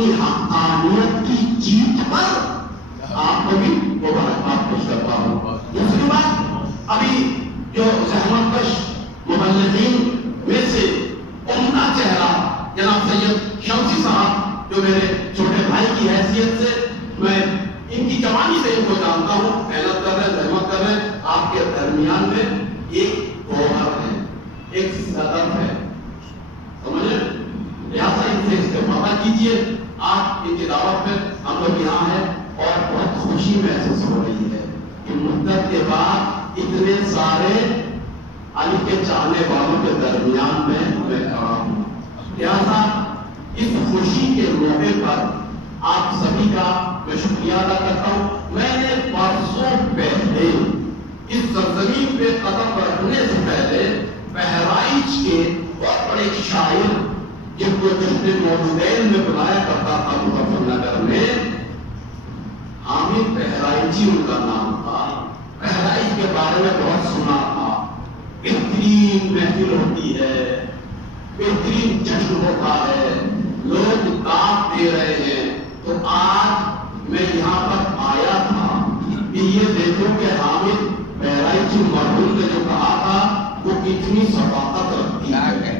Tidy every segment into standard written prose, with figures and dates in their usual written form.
اپنی حقانیت کی جیت پر آپ کو بھی مبارکباد پیش کرتا ہوں۔ دوسری بات، ابھی جو زحمت کش مبلغین میں سے عمدہ چہرہ جناب سید شمسی صاحب، جو میرے چھوٹے بھائی کی حیثیت سے میں ان کی جوانی سے ان کو جانتا ہوں، محنت کر رہے، زحمت کر رہے، آپ کے درمیان میں ایک گوہر ہے، ایک صدف ہے، سمجھے؟ لہٰذا ان سے استفادہ کیجیے۔ آپ ان کی دعوت میں ہم لوگ یہاں ہیں اور بہت خوشی محسوس ہو رہی ہے کہ مدت کے بعد اتنے سارے علی کے چاہنے والوں کے درمیان میں کھڑا ہوں۔ لہٰذا اس خوشی کے موقع پر آپ سبھی کا میں شکریہ ادا کرتا ہوں۔ میں نے برسوں پہلے اس سرزمین پہ قدم رکھنے سے پہلے بہرائچ کے بہت بڑے شاعر جن کو جشن مولدین میں بلایا کرتا تھا مظفر نگر میں، حامد بہرائچی ان کا نام تھا، بہرائچ کے بارے میں بہت سنا تھا، بہترین محفل ہوتی ہے، بہترین جشن ہوتا ہے، لوگ دعوت دے رہے ہیں۔ تو آج میں یہاں پر آیا تھا کہ یہ دیکھو کہ حامد بہرائچی مرحوم نے جو کہا تھا وہ کتنی صداقت رکھتی ہے،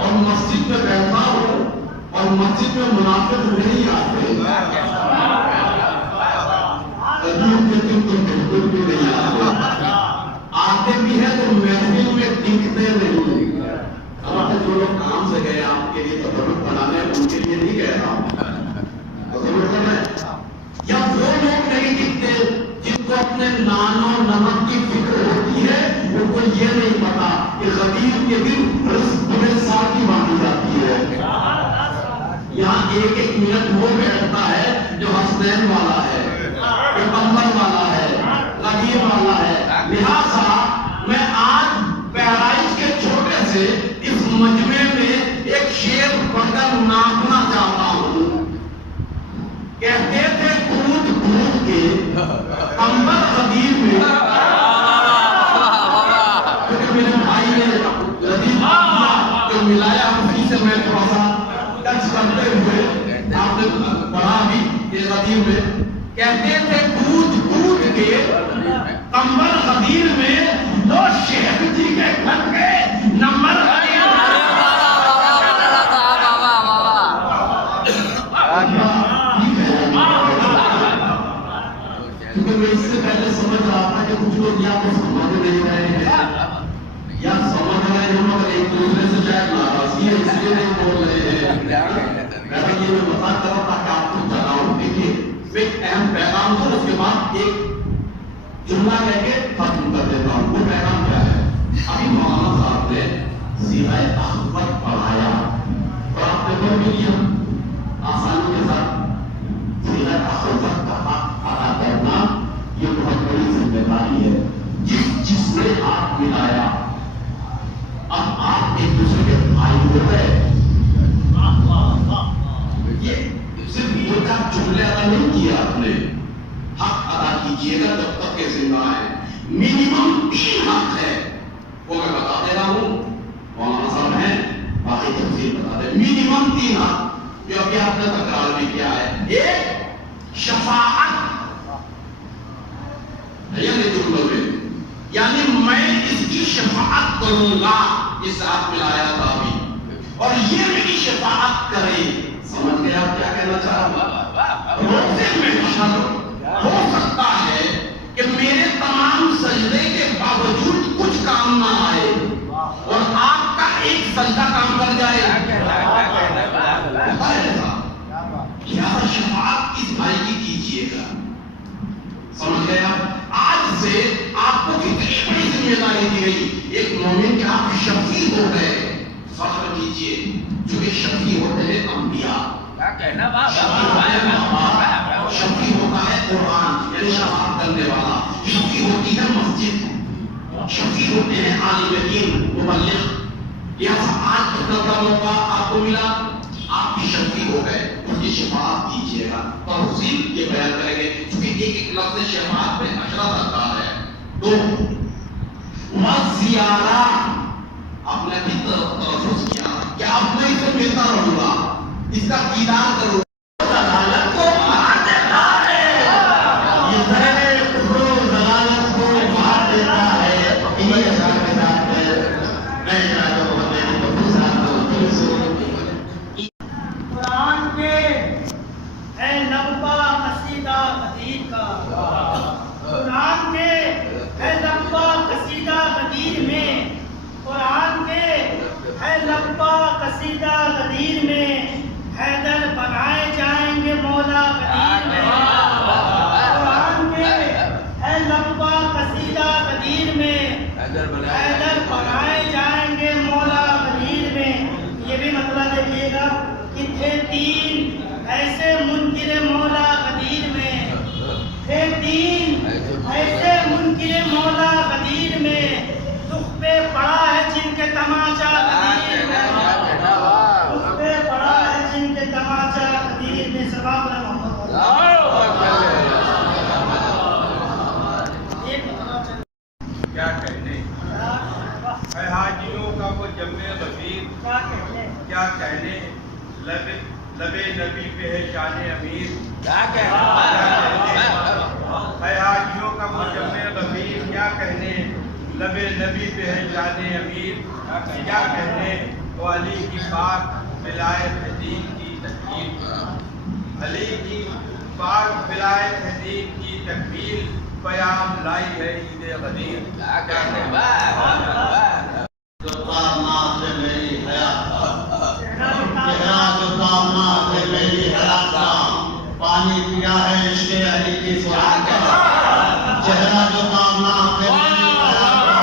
اور مسجد میں بیٹھا ہوں اور مسجد میں منافق نہیں آتے، عجیب کے دن تو بالکل بھی نہیں آتے، آتے بھی ہیں تو محفل میں ٹکتے نہیں۔ اب جو لوگ کام سے گئے آپ کے لیے تبرک بنانے، ان کے لیے نہیں کہہ رہا ہوں، یا وہ لوگ نہیں دکھتے جن کو اپنے نان و نمک کی فکر ہوتی ہے، ان کو یہ نہیں پتا کہ غدیر کے دن رزق پورے سال کی بانٹی جاتی ہے۔ یہاں ایک ایک منٹ وہ بیٹھتا ہے جو حسنین والا ہے، پیغمبر والا ہے، غدیر والا ہے۔ لہٰذا میں آج بہرائچ کے چھوٹے سے اس مجمع میں ایک شعر پڑھ کر ناپنا چاہتا ہوں۔ کہتے تھے کود کود کے کمبر غدیر میں، کیونکہ میرے بھائی نے لذیذ جو ملایا اسی سے میں تھوڑا سا ٹچ کرتے ہوئے آپ نے پڑھا بھی کہ غدیر میں کہتے تھے کود کود کے کمبر غدیر میں، دو شیخ جی کے گھر کے نمبر میں اس سے پہلے سمجھ رہا تھا کہ کچھ لوگ یا تو سمجھ نہیں رہے ہیں یا سمجھ رہے ہیں مگر ایک دوسرے سے شاید ناراضی ہے اس لیے نہیں بول رہے ہیں۔ میں یہ بتا کر رہا تھا کہ آپ کو جاناؤں۔ دیکھیے ایک اہم پیغام تھا، اس کے بعد ایک جملہ کہہ کے ختم کر دیتا ہوں۔ وہ پیغام کیا ہے؟ ابھی مولانا صاحب نے سیرہ احمد پڑھایا اور آپ نے پڑھ بھی لیا آسانی کے ساتھ۔ سیرہ احمد کا حق ادا کرنا یہ بہت بڑی ذمہ داری ہے۔ جس نے آپ ملایا، اب آپ ایک دوسرے کے بھائی ہو گئے۔ یہ صرف یہ جملے ادا نہیں کیے آپ نے، حق ادا کیجیے گا جب تک کہ زندہ ہے۔ منیمم 3 حق ہے، وہ میں بتا دے رہا ہوں، مولانا صاحب ہیں باقی تفصیل بتا دیں۔ منیمم 3 حق جو ابھی آپ نے تکرار بھی کیا ہے۔ ایک شفاعت، جملوں میں یعنی میں اس کی شفاعت کروں گا جس آپ ملایا تھا ابھی، اور یہ میری شفاعت کرے۔ سمجھ گئے آپ کیا کہنا چاہ رہا ہوں؟ روزے محشر ہو سکتا ہے کہ میرے تمام سجدے کے باوجود کچھ کام نہ آئے اور آپ کا ایک سجدہ کام کر جائے۔ لہذا شفاعت اس بھائی کی کیجیے گا۔ سمجھ گئے آپ؟ آج سے آپ کو کتنی بڑی ذمہ داری دی گئی، ایک مومن کہ آپ شفیع ہو گئے۔ فخر کیجیے، چونکہ شفیع ہوتے ہیں انبیاء، شفیع ہوتا ہے قرآن یعنی شفاعت کرنے والا، شفیع ہوتی ہے مسجد، شفیع ہوتے ہیں عالم دین مبلغ۔ لہذا آج اتنا کا موقع آپ کو ملا، آپ شفیع ہو گئے، اس کی شفاعت کیجیے گا۔ تفصیل یہ بیان کریں گے کیونکہ ایک ایک لفظ شفاعت میں اشرت آتا ہے۔ تو وزیارہ آپ نے بھی تلفظ کیا کہ اب میں اسے ملتا رہوں گا، اس کا دیدار کروں قصیدہ غدیر کا، قرآن کے ہے لمبا قصیدہ غدیر میں، قرآن کے ہے لمبا قصیدہ غدیر میں، حیدر بنائے جائیں گے مولا غدیر میں، قرآن کے ہے لمبا قصیدہ غدیر میں، حیدر بنائے جائیں گے مولا غدیر میں۔ یہ بھی مسئلہ دیکھیے گا کہ تھے تین ایسے منکر مولا غدیر میں، تھے تین ایسے منکر مولا غدیر میں، دکھ پہ پڑا ہے جن کے تماچا غدیر میں، دکھ پہ پڑا ہے جن کے تماچا غدیر میں۔ سباب محمد کیا کہنے ہے حاجیوں کا وہ جمع غفیر، کیا کہنے لب نبی پہ ہے شان امیر، ہے حاجیوں کا وہ جمع غفیر، کیا کہنے لب نبی پہ ہے شان امیر، کیا کہنے وہ علی کی پاک ولایت حدیث کی تکمیل، علی کی پاک ولایت حدیث کی تکمیل پیام لائی ہے عید غدیر، کیا کہنے جو کائنات ہے میری حیات کا، چہرہ جو کائنات ہے میری حیات کا، پانی پیا ہے عشق علی کی سرات کا، چہرہ جو کائنات ہے میری حیات کا،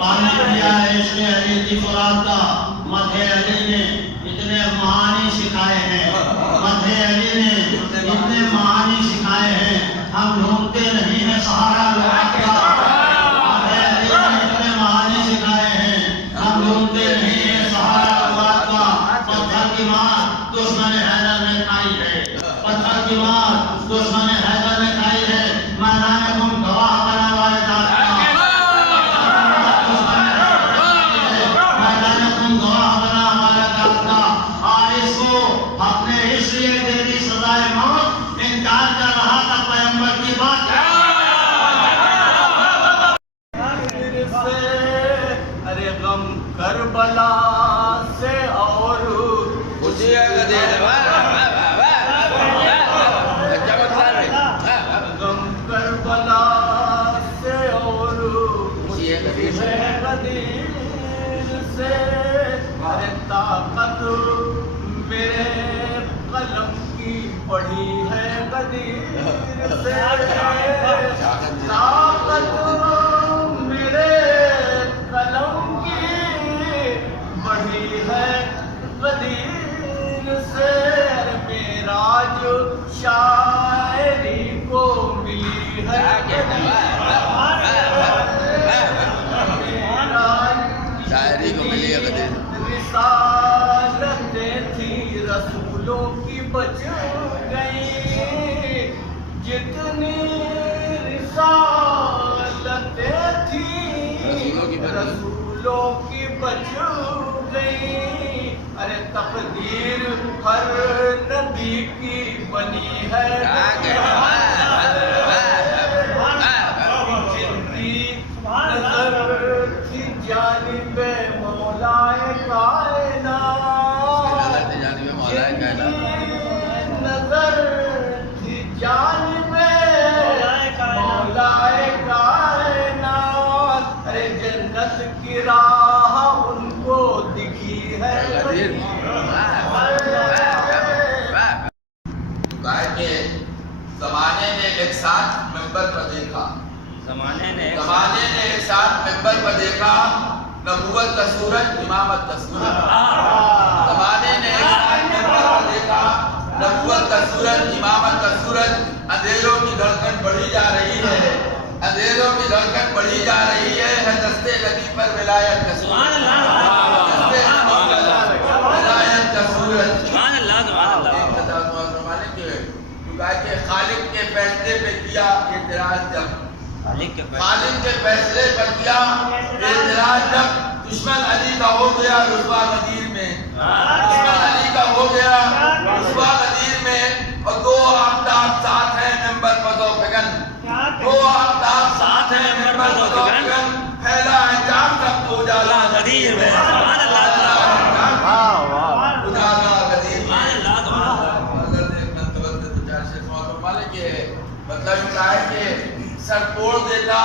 پانی پیا ہے عشق علی کی سرات کا، مدح علی نے اتنے معانی سکھائے ہیں، مدح علی نے اتنے معانی سکھائے ہیں، ہم ڈھونڈتے نہیں ہیں سہارا لغات کا، مدح علی نے اتنے معانی سکھائے ہیں، ہم ڈھونڈتے نہیں ہیں سہارا لغات کا۔ پتھر کی مار دشمن حیدر نے کھائی ہے، پتھر کی مار دشمن حیدر نے کھائی ہے، میدان خون گواہ بنا والے داد کا، میدان خون گواہ بنا والے داد کا، اور اس کو اپنے اس لیے دے دی سزائے موت، انکار کر رہا تھا پیغمبر کی بات۔ ارے غم کربلا سے اور خوشی غم کربلا سے اور غدیر سے، ارے طاقت میرے قلم کی پڑی ہے غدیر سے، طاقت میرے قلم کی بڑی ہے غدیر سے، معراج شاعری کو ملی ہے شاعری کو ملی ہے غدیر، رسالتیں تھی رسولوں کی بچ گئی، جتنی رسالتیں تھی رسولوں کی بچ گئی، ارے تقدیر ہر نبی کی بنی ہے، نظر تھی جانب مولائے کائنات، نظر تھی جانب مولائے کائنات، ارے جنت کی راہ ان کو دکھی ہے کہ زمانے نے ایک ساتھ ممبر پر دیکھا، زمانے نے ایک ساتھ ممبر پر دیکھا، نبوت کا سورج امامت کا سورج، زمانے نے ایک ساتھ ممبر پر دیکھا، نبوت کا سورج امامت کا سورج، اندھیروں کی دھڑکن بڑھی جا رہی ہے، اندھیروں کی دھڑکن بڑھی جا رہی ہے دستے نبی پر ولایت کا سورج، دستے نبی پر ولایت کا سورج، کہ خالق کے فیصلے پہ کیا اعتراض، جب خالق کے فیصلے پر کیا اعتراض، جب دشمن علی کا ہو گیا رسوا غدیر میں، دشمن علی کا ہو گیا رسوا غدیر میں، اور دو آفتاب ساتھ ہیں ممبر پر دو فگن، دو آفتاب ساتھ ہیں ممبر پر دو فگن، پھیلا ہے چاند سب کو اجالا غدیر میں، اجالا غدیر میں، مطلب کیا ہے کہ سر توڑ دیتا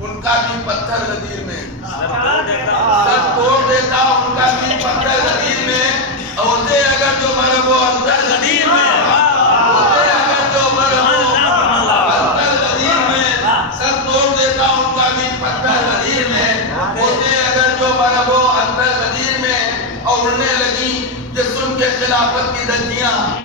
ان کا بھی پتھر غدیر میں، سر توڑ دیتا ان کا بھی پتھر غدیر میں، ہوتے اگر جو مرب و اندر غدیر میں، ہوتے اگر جو مرب و اندر غدیر میں، سر توڑ دیتا ان کا بھی پتھر غدیر میں، ہوتے اگر جو مرب و اندر غدیر میں، اور اڑنے لگی جسم کے خلافت کی دھجیاں